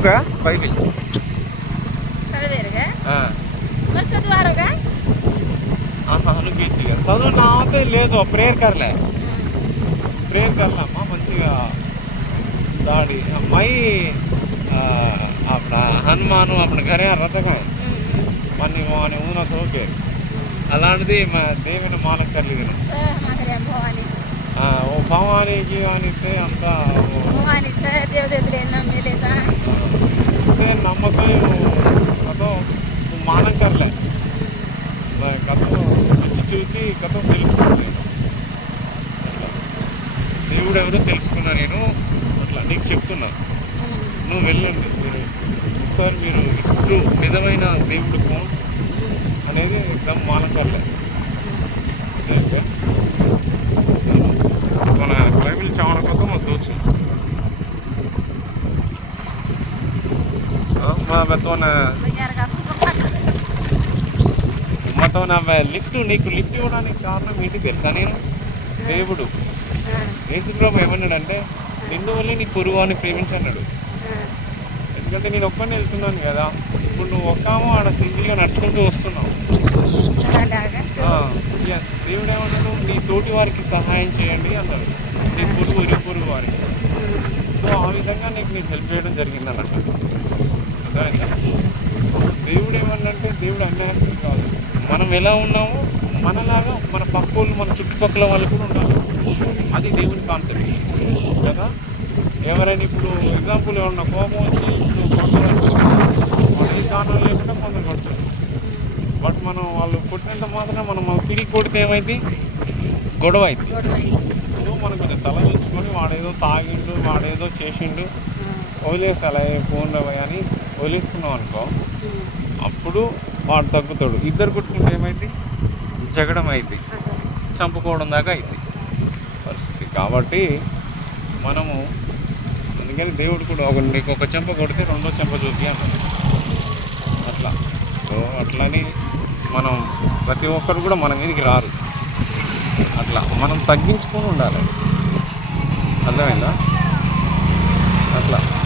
చదువుగా Bible అనిపించి చదువు నాతే లేదు ప్రేయర్ కర్లే అమ్మా మంచిగా दाढ़ी मई अपना हनुमान अपने घरे रथ का मनी भवानी ऊना होके అలాంటిది మా దేవుని మాల కలిగిన वो भवानी जीवानी से अंता भवानी से देवदेवले मिले सा से नमक कतो मानम कर ले मैं कतो చూసి కతో తెలుసుకున్నాను దేవుడు ఎవరో తెలుసుకున్నా నేను అట్లా నీకు చెప్తున్నా నువ్వు వెళ్ళండి ఒకసారి మీరు ఇస్తూ నిజమైన దేవుడు ఫోన్ అనేది ఎగ్జామ్ మానకర్లే మన బైబిల్ చాలా కొత్త మాకు దోచు మాతో లిఫ్ట్ నీకు లిఫ్ట్ ఇవ్వడానికి కారణం ఏంటి తెలుసా నేను దేవుడు యేసుప్రభు ఏమన్నాడంటే నిన్ను వల్లే నీ పొరుగువాన్ని ప్రేమించన్నాడు ఎందుకంటే నేను ఒక్కనే వెళ్తున్నాను కదా ఇప్పుడు నువ్వు ఒక్కమో ఆడ సింగిల్గా నడుచుకుంటూ వస్తున్నావు ఎస్ దేవుడు ఏమన్నాడు నీ తోటి వారికి సహాయం చేయండి అన్నాడు నీ పొరుగు వారికి సో ఆ విధంగా నీకు హెల్ప్ చేయడం జరిగింది అన్నట్టు దేవుడు ఏమన్నంటే దేవుడు అన్యాసం కాదు మనం ఎలా ఉన్నామో మనలాగా మన పక్కోళ్ళు మన చుట్టుపక్కల వాళ్ళు కూడా ఉండాలి అది దేవుని కాన్సెప్ట్ కదా ఎవరైనా ఇప్పుడు ఎగ్జాంపుల్ ఏమన్నా కోపం వచ్చి ఇప్పుడు కారణం లేకుండా కొందరు కొడతారు బట్ మనం వాళ్ళు కొట్టినంత మాత్రం మనం తిరిగి కొడితే ఏమైంది గొడవ అయింది సో మనం కొంచెం తల ఉంచుకొని వాడేదో తాగిండు వాడేదో చేసిండు వదిలేసాలి ఫోన్లో అని వదిలేసుకున్నాం అనుకో అప్పుడు వాడు తగ్గుతాడు ఇద్దరు కొట్టుకుంటే ఏమైంది జగడం అయింది చంపుకోవడం దాకా అయింది పరిస్థితి కాబట్టి మనము అందుకని దేవుడు కూడా నీకు ఒక చెంప కొడితే రెండో చెంప చూపి అన్నాడు అట్లా సో అట్లని మనం ప్రతి ఒక్కరు కూడా మన మీదకి రారు అట్లా మనం తగ్గించుకొని ఉండాలి అర్థమైందా అట్లా